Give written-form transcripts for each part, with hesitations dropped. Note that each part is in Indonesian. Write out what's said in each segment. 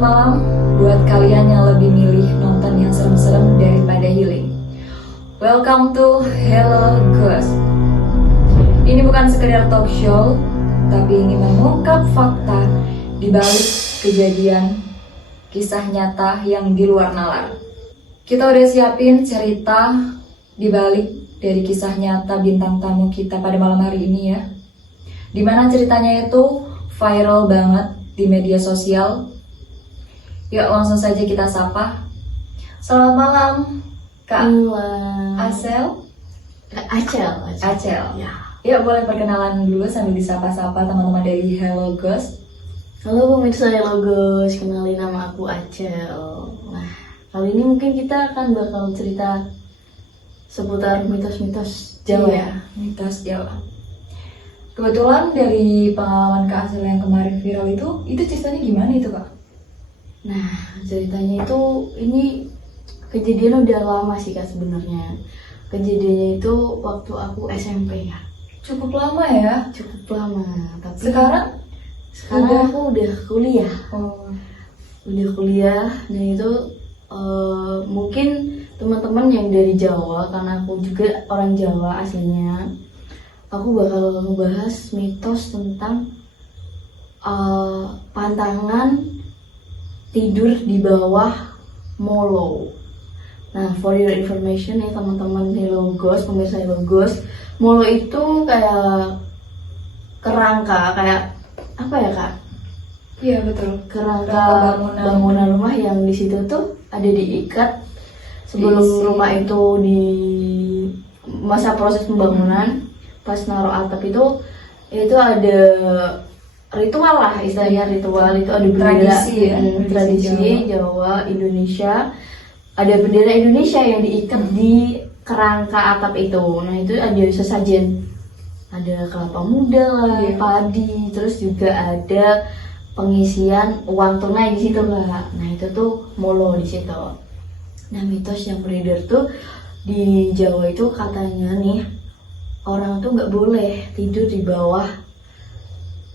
Selamat malam buat kalian yang lebih milih nonton yang serem-serem daripada healing. Welcome to Hello Ghost. Ini bukan sekedar talk show, tapi ingin mengungkap fakta di balik kejadian kisah nyata yang di luar nalar. Kita udah siapin cerita di balik dari kisah nyata bintang tamu kita pada malam hari ini ya. Dimana ceritanya itu viral banget di media sosial. Yuk langsung saja kita sapa. Selamat malam Kak Acel. Acel. Ya boleh perkenalan dulu sambil disapa-sapa teman-teman dari Hello Ghost. Halo pemirsa Hello Ghost, kenalin nama aku Acel. Nah, kali ini mungkin kita akan bakal cerita seputar mitos-mitos Jawa ya. Mitos Jawa. Kebetulan dari pengalaman Kak Acel yang kemarin viral itu ceritanya gimana itu Kak? Nah, ceritanya itu ini kejadian udah lama sih Kak sebenarnya. Kejadiannya itu waktu aku SMP ya. Cukup lama ya? Cukup lama. Tapi Sekarang aku udah kuliah. Udah kuliah. Nah itu mungkin teman-teman yang dari Jawa, karena aku juga orang Jawa aslinya, aku bakal ngebahas mitos tentang pantangan tidur di bawah molo. Nah, for your information ya teman-teman Hello Ghost, pemirsa Hello Ghost, molo itu kayak kerangka, kayak apa ya Kak? Iya betul. Kerangka bangunan rumah yang di situ tuh ada diikat sebelum rumah itu di masa proses pembangunan. Pas naruh atap itu ada ritual lah, istilahnya ritual itu ada bendera tradisi Jawa Indonesia, ada bendera Indonesia yang diikat di kerangka atap itu. Nah itu ada sesajen, ada kelapa muda lah, padi, terus juga ada pengisian uang tunai di situ lah. Nah itu tuh molo di situ. Nah mitos yang beredar tuh di Jawa itu katanya nih, orang tuh nggak boleh tidur di bawah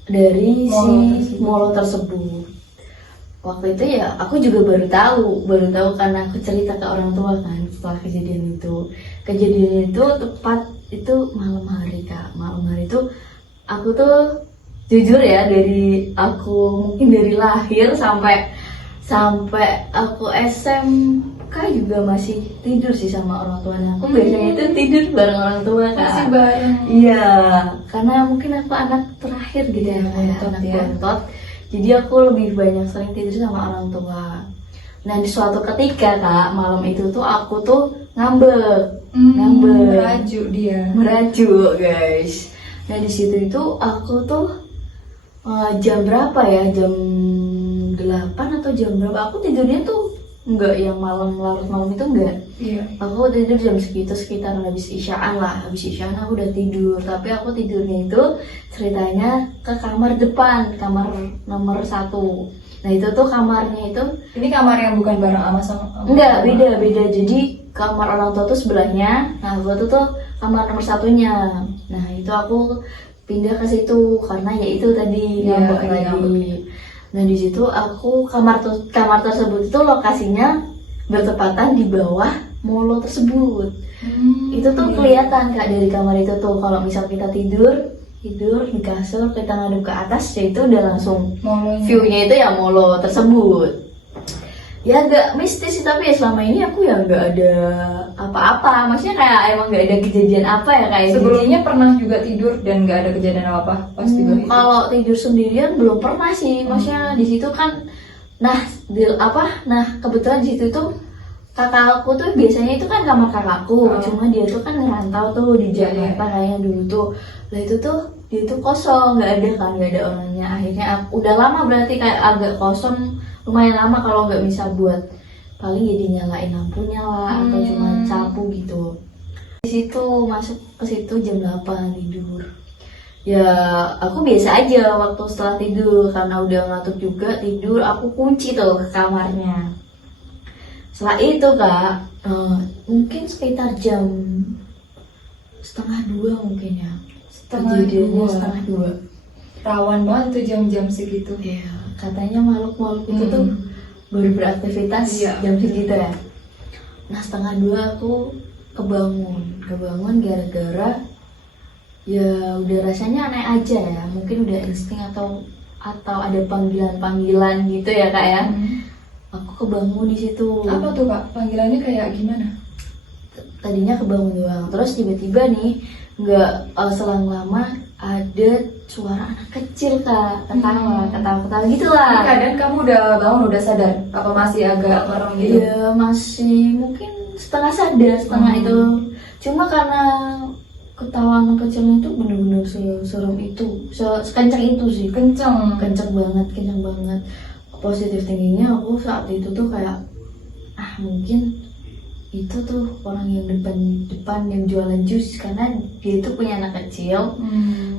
dari molo tersebut. Waktu itu ya aku juga baru tahu karena aku cerita ke orang tua kan setelah kejadian itu. Kejadian itu tepat itu malam hari Kak. Malam hari itu aku tuh jujur ya, dari aku mungkin dari lahir sampai aku SMK juga masih tidur sih sama orang tua. Aku biasanya itu tidur bareng orang tua Kak. Masih bareng. Iya, karena mungkin aku anak terakhir gitu ya, anak bontot. Jadi aku lebih banyak sering tidur sama orang tua. Nah di suatu ketika Kak, malam itu tuh aku tuh ngambek. Merajuk guys. Nah di situ itu aku tuh jam berapa ya, jam 8 atau jam berapa, aku tidurnya tuh enggak yang larut malam itu enggak. Iya. Aku tidur jam segitu, sekitar habis isyaan lah. Habis isyaan aku udah tidur, tapi aku tidurnya itu ceritanya ke kamar depan, kamar nomor 1. Nah itu tuh kamarnya itu, Ini kamar yang bukan bareng sama enggak, beda. Jadi kamar orang tua tuh sebelahnya. Nah aku tuh kamar nomor 1-nya. Nah itu aku pindah ke situ karena ya itu tadi ngambek lagi. Nah di situ aku kamar tersebut itu lokasinya bertepatan di bawah molo tersebut. Itu tuh kelihatan Kak dari kamar itu tuh, kalau misal kita tidur di kasur, kita ngadep ke atas, ya itu udah langsung view-nya itu ya molo tersebut. Ya agak mistis sih, tapi ya selama ini aku ya nggak ada apa-apa. Maksudnya kayak emang nggak ada kejadian apa ya kayak. Sebelumnya pernah juga tidur dan nggak ada kejadian apa-apa pas tidur itu? Kalau tidur sendirian belum pernah sih. Maksudnya di situ kan, nah kebetulan di situ tuh kakakku tuh biasanya itu kan kamar kakakku. Cuma dia tuh kan ngerantau tuh di Jakarta kayaknya dulu tuh. Lah itu tuh dia tuh kosong, nggak ada orangnya. Akhirnya udah lama berarti kayak agak kosong, lumayan lama kalau nggak bisa buat paling ya dinyalain lampunya lah atau cuma sapu gitu. Di situ masuk ke situ jam 8 tidur. Ya aku biasa aja waktu setelah tidur, karena udah ngantuk juga tidur, aku kunci tuh ke kamarnya. Setelah itu Kak, mungkin sekitar jam 1:30 mungkin ya. Setengah dua. Rawan Rawan banget tuh jam-jam segitu. Iya, katanya makhluk-makhluk itu tuh baru beraktivitas Iya. jam segitu ya. Nah 1:30 aku kebangun gara-gara ya udah rasanya aneh aja ya, mungkin udah insting atau ada panggilan gitu ya kak ya. Aku kebangun di situ. Apa tuh kak? Panggilannya kayak gimana? Tadinya kebangun doang, terus tiba-tiba nih nggak selang lama ada suara anak kecil kak, ketawa gitu lah. Keadaan kamu udah bangun, udah sadar? Apa masih agak merem gitu? Iya masih mungkin setengah sadar, setengah itu. Cuma karena ketawa anak kecilnya itu bener-bener serem itu, sekencang itu sih. Kenceng. Kencang banget. Positif tingginya aku saat itu tuh kayak mungkin itu tuh orang yang depan yang jualan jus, karena dia itu punya anak kecil.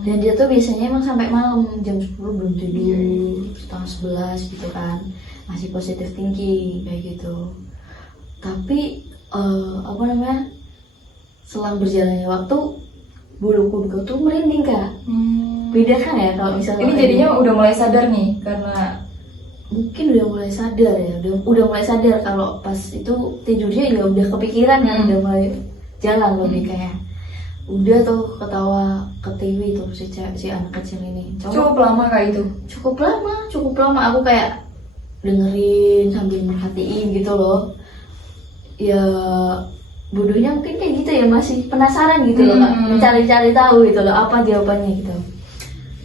Dan dia tuh biasanya emang sampai malam jam 10 belum tidur, setengah 11 gitu kan, masih positif tinggi kayak gitu. Tapi selang berjalannya waktu bulu kuduk tuh merinding kak. Beda kan ya kalau misalnya Ini jadinya udah mulai sadar nih karena mungkin udah mulai sadar ya, udah mulai sadar kalau pas itu tidurnya ya udah kepikiran kan, udah mulai jalan lebih kayak udah tuh ketawa ke TV tuh si anak kecil ini. cukup lama kak itu? Cukup lama aku kayak dengerin sambil merhatiin gitu loh. Ya bodohnya mungkin kayak gitu ya, masih penasaran gitu loh kak, mencari-cari tahu gitu loh apa jawabannya gitu.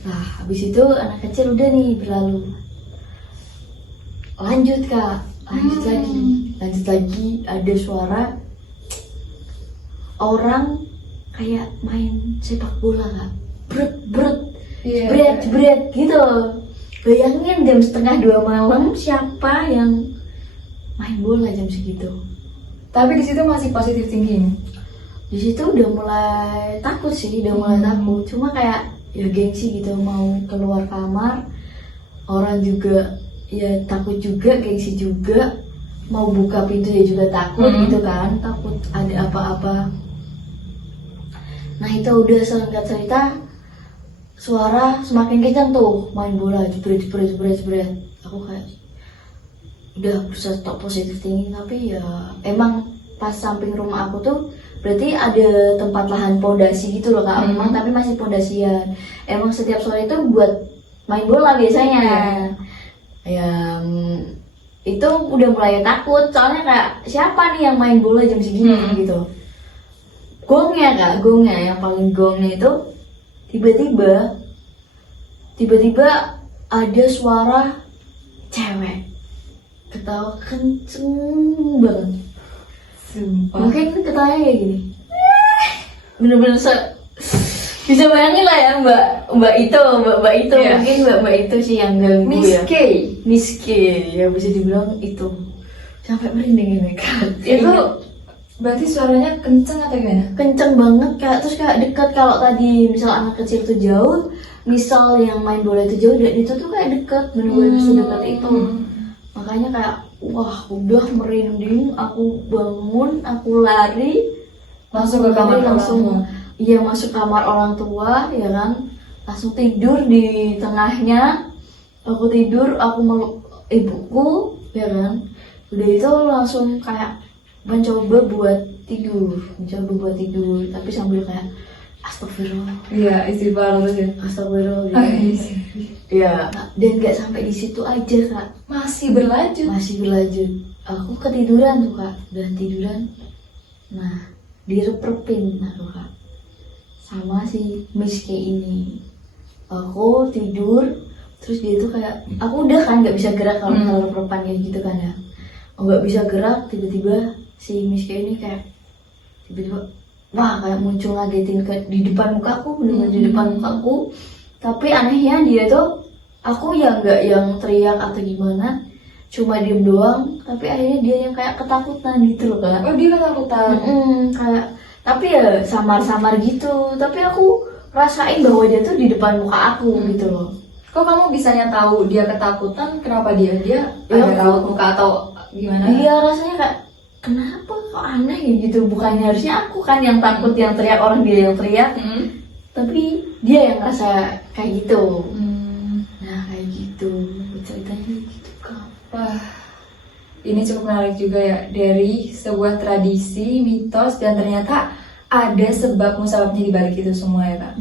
Nah habis itu anak kecil udah nih berlalu. Lanjut lagi ada suara orang kayak main sepak bola kak, brut jebret gitu. Bayangin jam 1:30 malam siapa yang main bola jam segitu. Tapi di situ masih positif tinggi. Di situ udah mulai takut sih, takut. Cuma kayak ya gengsi gitu, mau keluar kamar, orang juga ya takut juga, gengsi juga, mau buka pintu ya juga takut gitu kan, takut ada apa-apa. Nah itu udah singkat cerita, suara semakin kencang tuh, main bola jebret. Aku kayak udah berusaha stop positif tinggi, tapi ya emang pas samping rumah aku tuh berarti ada tempat lahan pondasi gitu loh kak, memang tapi masih pondasian. Emang setiap sore itu buat main bola biasanya. Yang itu udah mulai takut, soalnya kayak siapa nih yang main bola jam segini gitu. Gongnya yang paling gongnya itu tiba-tiba ada suara cewek ketawa kenceng banget. Sumpah. Mungkin ketawanya kayak gini, bener-bener bisa bayangin lah ya mbak itu Yeah. Mungkin mbak itu sih yang ganggu ya. Miss K ya bisa dibilang itu, sampai merinding ini kan. Itu berarti suaranya kenceng atau gimana? Kenceng banget kak, terus kayak dekat. Kalau tadi misal anak kecil tuh jauh, misal yang main bola itu jauh, dan itu tuh kayak dekat, bener-bener sedekat itu. Makanya kayak wah udah merinding, aku bangun, aku lari Langsung ke kamar iya masuk kamar orang tua ya kan, langsung tidur di tengahnya. Aku tidur, aku meluk ibuku ya kan. Udah itu langsung kayak mencoba buat tidur, tapi sambil kayak astagfirullah. Iya, istighfar terus ya. Astagfirullah gitu. Ya, dan nggak sampai di situ aja kak, Masih berlanjut. Aku ketiduran tuh kak, udah tiduran. Nah, direp-repin aku kak sama si Miss K ini. Aku tidur, terus dia tuh kayak, aku udah kan nggak bisa gerak kalau misalnya rep-repan kayak gitu kan ya, nggak bisa gerak. Tiba-tiba si Miss K ini kayak wah kayak muncul ngagetin di depan mukaku, bener-bener di depan mukaku. Tapi anehnya dia tuh, aku ya nggak yang teriak atau gimana, cuma diem doang. Tapi akhirnya dia yang kayak ketakutan gitu loh kak. Oh dia ketakutan. Kayak, tapi ya samar-samar gitu. Tapi aku rasain bahwa dia tuh di depan muka aku gitu loh. Kok kamu bisanya tahu dia ketakutan? Kenapa dia Ya, ada raut muka atau gimana? Iya rasanya kayak kenapa kok aneh ya gitu. Bukannya harusnya aku kan yang takut, yang teriak, orang dia yang teriak. Tapi dia yang ngerasa kayak gitu. Nah kayak gitu ceritanya gitu kak. Wah, ini cukup menarik juga ya, dari sebuah tradisi, mitos, dan ternyata ada sebab musababnya di balik itu semua ya Kak.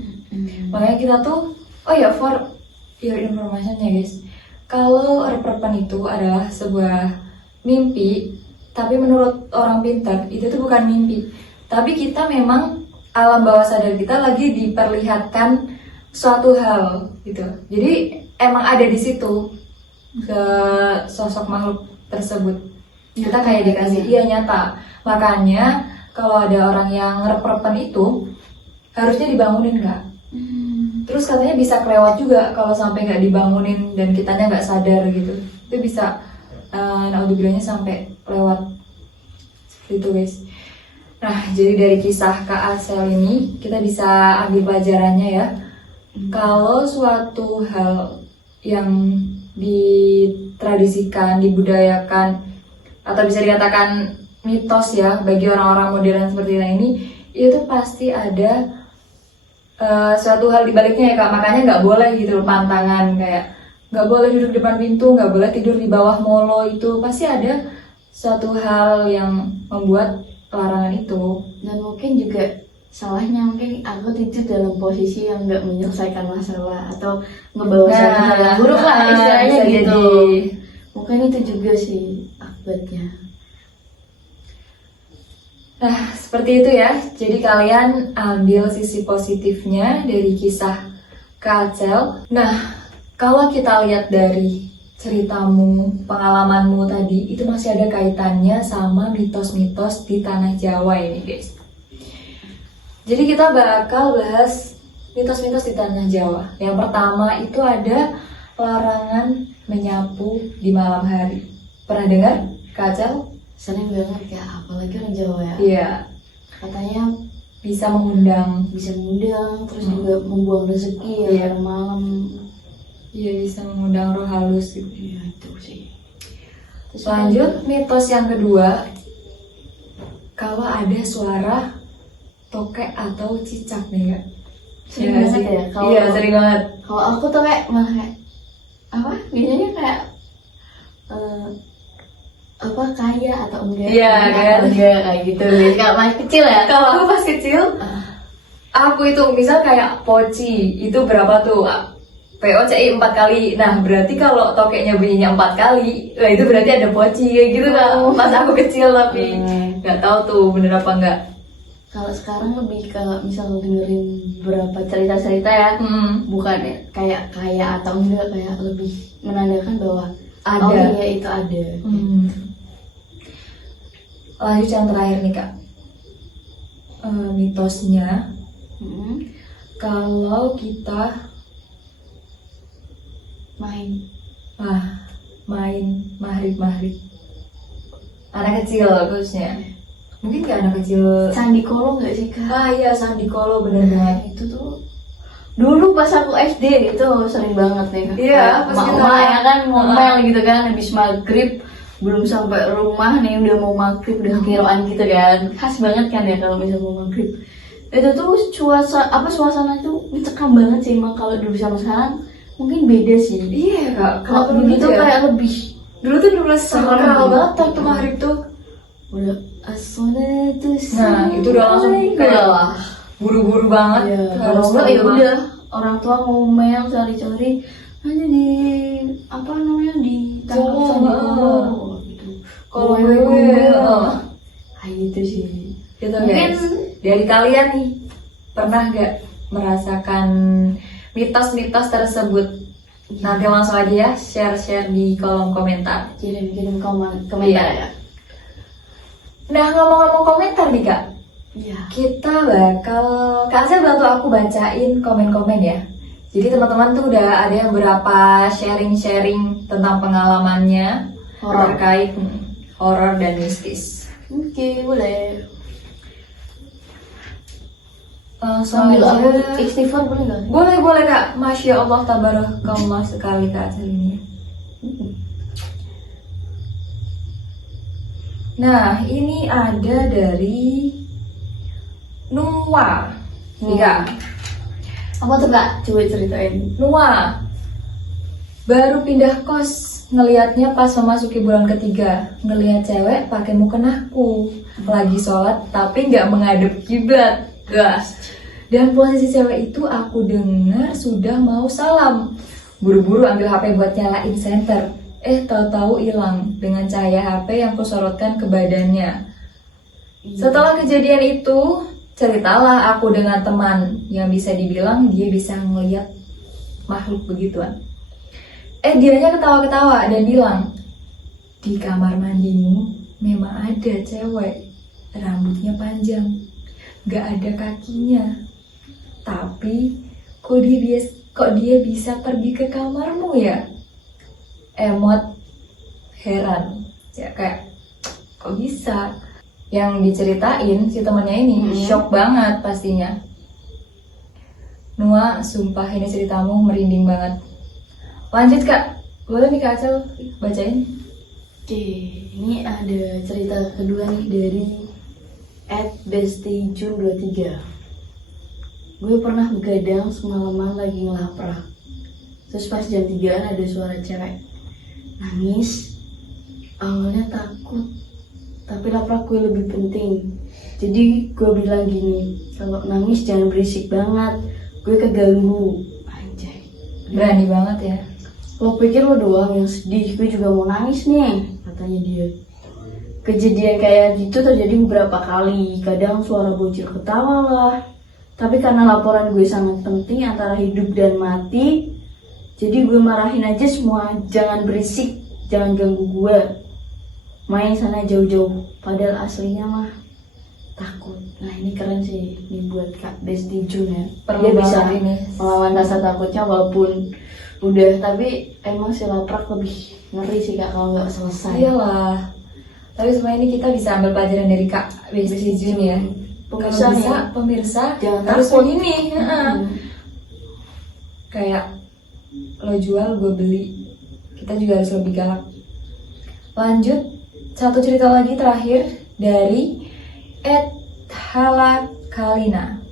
Makanya kita tuh, oh ya, for your information ya guys, kalau rep-repan itu adalah sebuah mimpi, tapi menurut orang pintar itu tuh bukan mimpi, tapi kita memang alam bawah sadar kita lagi diperlihatkan suatu hal gitu. Jadi emang ada di situ ke sosok makhluk tersebut. Kita kayak dikasih iya nyata. Makanya kalau ada orang yang rep-repan itu harusnya dibangunin Kak. Terus katanya bisa kelewat juga kalau sampai nggak dibangunin dan kitanya nggak sadar gitu. Itu bisa naudzubillah sampai lewat seperti itu guys. Nah, jadi dari kisah Kak Asel ini kita bisa ambil pelajarannya ya. Kalau suatu hal yang ditradisikan, dibudayakan, atau bisa dikatakan mitos ya bagi orang-orang modern seperti ini, itu pasti ada suatu hal di baliknya ya Kak. Makanya nggak boleh gitu loh pantangan, kayak nggak boleh duduk depan pintu, nggak boleh tidur di bawah molo, itu pasti ada suatu hal yang membuat larangan itu. Dan mungkin juga salahnya mungkin aku tidur dalam posisi yang nggak menyelesaikan masalah atau ngebawa suatu hal yang buruk lah istilahnya bisa gitu. jadi. Mungkin itu juga sih akibatnya. Nah, seperti itu ya. Jadi kalian ambil sisi positifnya dari kisah Kak Acel. Nah, kalau kita lihat dari ceritamu, pengalamanmu tadi, itu masih ada kaitannya sama mitos-mitos di tanah Jawa ini guys. Jadi kita bakal bahas mitos-mitos di tanah Jawa. Yang pertama itu ada larangan menyapu di malam hari. Pernah dengar Kak Acel? Sering banget ya, apalagi orang Jawa ya. Iya. Katanya Bisa mengundang. terus juga membuang rezeki ya malam. Iya, bisa mengundang roh halus gitu. Iya itu sih. Terus Lanjut, mitos yang kedua, kalau ada suara tokek atau cicak nih Kak. sering Iya banget sih. ya. Iya, sering banget. Kalau aku tuh kayak malah kayak apa? Biasanya kayak apa kaya atau enggak? Iya, Kaya kan? atau enggak kayak gitu. Kayak masih kecil ya. Kalau aku pas kecil, aku itu misal kayak poci, itu berapa tuh? POCI 4 kali. Nah, berarti kalau tokeknya bunyinya 4 kali, nah itu berarti ada poci kayak gitu Kak. Pas aku kecil tapi nggak tahu tuh bener apa enggak. Kalau sekarang lebih ke misal dengerin beberapa cerita-cerita ya, bukan kayak kaya atau enggak, kayak lebih menandakan bahwa Ada. oh iya itu ada. Lanjut yang terakhir nih Kak. Mitosnya, kalau kita main maghrib anak kecil khususnya, mungkin kayak anak kecil. Sandi kolo nggak sih Kak? Iya, sandi kolo bener banget. Itu tuh dulu pas aku SD itu sering banget nih Kak. Iya, pas Kayak kita- emak ya kan ngomel gitu kan habis maghrib, belum sampai rumah nih udah mau maghrib, udah kiroan gitu kan. Khas banget kan ya kalau misalnya mau maghrib. Itu tuh suasana itu mencekam banget sih emang. Kalau dulu sama sekarang mungkin beda sih. Iya Kak, Kalau dulu tuh kayak lebih dulu tuh sakral Serem. banget waktu maghrib tuh. udah as-salatu Nah, itu udah langsung kayak Wah. buru-buru banget. Iya, Harus kalau enggak ya rumah. udah orang tua ngomel cari-cari hanya di apa namanya di Oh, gitu. Kalau Ngomel, gue, ngomel. Kayak gitu sih. gitu Mungkin- guys. Dari kalian nih, pernah nggak merasakan mitos-mitos tersebut? Nanti langsung aja ya share di kolom komentar. Kirim komentar Iya. ya. Nah, ngomong-ngomong komentar nih Kak, Iya. kita bakal, Kak saya bantu aku bacain komen-komen ya. Jadi teman-teman tuh udah ada yang berapa sharing-sharing tentang pengalamannya Horor. terkait horor dan mistis. Oke, boleh. Langsung Sambil aja. aku istighfar boleh nggak? Boleh Kak, Masya Allah tabarakallah sekali Kak Acel ini. Nah, ini ada dari Nuwa. Nih Kak, Apa tuh Kak? Coba ceritain. Nuwa baru pindah kos ngelihatnya pas memasuki bulan ketiga, ngelihat cewek pakai mukenaku lagi sholat tapi nggak menghadap kiblat, gas. Dan posisi cewek itu aku dengar sudah mau salam. Buru-buru ambil HP buat nyalain senter. Tahu-tahu hilang dengan cahaya HP yang kusorotkan ke badannya. Setelah kejadian itu, ceritalah aku dengan teman yang bisa dibilang dia bisa ngelihat makhluk begituan. Dianya ketawa-ketawa dan bilang, di kamar mandimu memang ada cewek, rambutnya panjang, gak ada kakinya. Tapi kok dia bisa pergi ke kamarmu ya? Emot heran, ya kayak kok bisa? Yang diceritain si temannya ini shock banget pastinya. Nua, sumpah ini ceritamu merinding banget. Lanjut Kak, boleh nih Kak Acel bacain? Oke, ini ada cerita kedua nih dari @bestiejun23. Gue pernah begadang semalaman lagi ngelaprak. Terus pas jam 3-an ada suara cewek nangis. Awalnya takut, tapi laprak gue lebih penting. Jadi gue bilang gini, kalau nangis jangan berisik banget, gue keganggu. Anjay, Berani banget ya. lo pikir lo doang yang sedih, gue juga mau nangis nih, katanya dia. Kejadian kayak gitu terjadi beberapa kali. Kadang suara bocil ketawa lah, tapi karena laporan gue sangat penting antara hidup dan mati, jadi gue marahin aja semua, jangan berisik, jangan ganggu gue, main sana jauh-jauh. Padahal aslinya mah takut. Nah ini keren sih, ini buat Kak Besti Jun ya. Perlu Dia bisa banget ini. melawan rasa takutnya walaupun udah, tapi emang si laprak lebih ngeri sih Kak kalau nggak selesai. Iyalah. Tapi semua ini kita bisa ambil pelajaran dari Kak Besti Jun ya. Pemirsa Kalau bisa, nih, pemirsa jangan harus takut. begini. Kayak lo jual, gue beli. Kita juga harus lebih galak. Lanjut, satu cerita lagi terakhir dari @halakalina.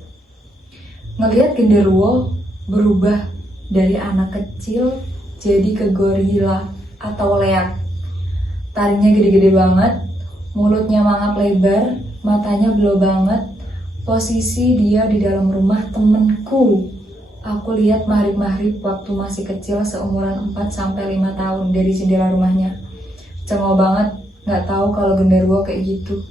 Ngelihat genderuwo berubah dari anak kecil jadi ke gorila atau leak. Taringnya gede-gede banget, mulutnya mangap lebar, matanya blow banget. Posisi dia di dalam rumah temenku. Aku lihat mahrib-mahrib waktu masih kecil seumuran 4-5 tahun dari jendela rumahnya. Cengol banget, gak tahu kalau genderuwo kayak gitu.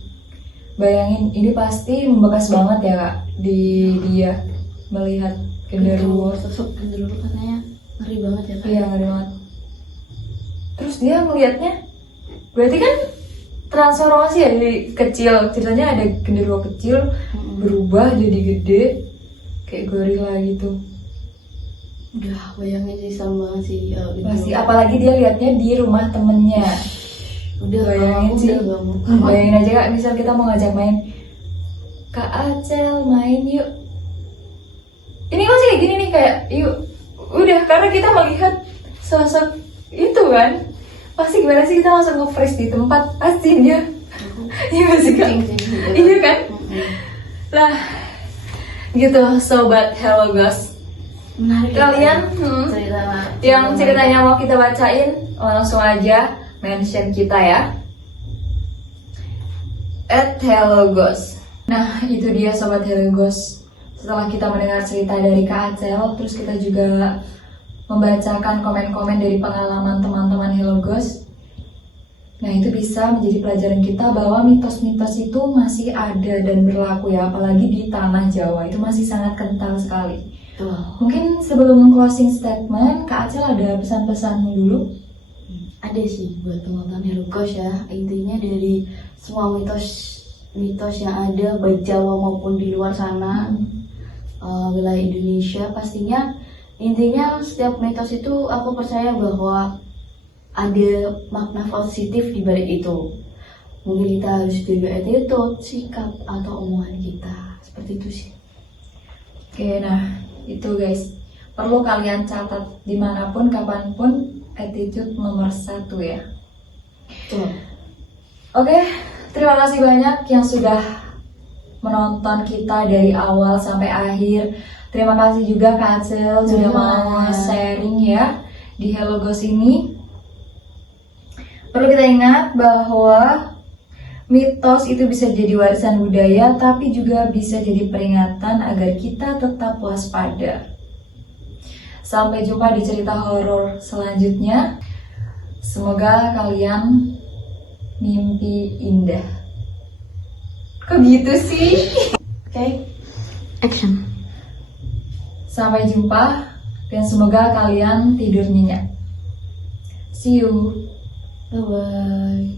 Bayangin, ini pasti membekas banget ya Kak di dia melihat genderuwo. Sosok genderuwo katanya ngeri banget ya Kak. Iya, ngeri banget. Terus dia melihatnya, berarti kan transformasi ya dari kecil. Ceritanya ada genderuwo kecil berubah jadi gede kayak gorila gitu. Udah bayangin sih sama banget sih Pasti, apalagi dia lihatnya di rumah temennya. Udah Bayangin sih. udah gak mau. Bayangin aja Kak, misal kita mau ngajak main, Kak Acel main yuk. Ini masih kayak gini nih, kayak yuk. Udah, karena kita melihat sosok itu kan, pasti gimana sih kita langsung nge-freeze di tempat, pasti dia. Iya gak sih Kak? Iya kan? Lah, gitu sobat Hello Ghost. Menarik ya, Kalian cerita yang ceritanya mau kita bacain, langsung aja mention kita ya, @HelloGhost. Nah itu dia sobat Hello Ghost. Setelah kita mendengar cerita dari Kak Acel, terus kita juga membacakan komen-komen dari pengalaman teman-teman Hello Ghost. Nah itu bisa menjadi pelajaran kita bahwa mitos-mitos itu masih ada dan berlaku ya, apalagi di tanah Jawa itu masih sangat kental sekali. Tuh. Mungkin sebelum closing statement, Kak Acel ada pesan-pesan dulu? Ada sih buat teman-teman Hello Ghost ya. Intinya dari semua mitos yang ada baik Jawa maupun di luar sana, wilayah Indonesia, pastinya intinya setiap mitos itu aku percaya bahwa ada makna positif di balik itu. Mungkin kita harus jaga attitude, sikap atau omongan kita. Seperti itu sih. Oke, nah itu guys, perlu kalian catat dimanapun, kapanpun, attitude nomor 1 ya. Tuh. Oke, terima kasih banyak yang sudah menonton kita dari awal sampai akhir. Terima kasih juga Kak Acel sudah mau sharing ya di Hello Ghost ini. Perlu kita ingat bahwa mitos itu bisa jadi warisan budaya, tapi juga bisa jadi peringatan agar kita tetap waspada. Sampai jumpa di cerita horor selanjutnya. Semoga kalian mimpi indah. Kok gitu sih? Oke. Action. Sampai jumpa dan semoga kalian tidur nyenyak. See you. Bye bye.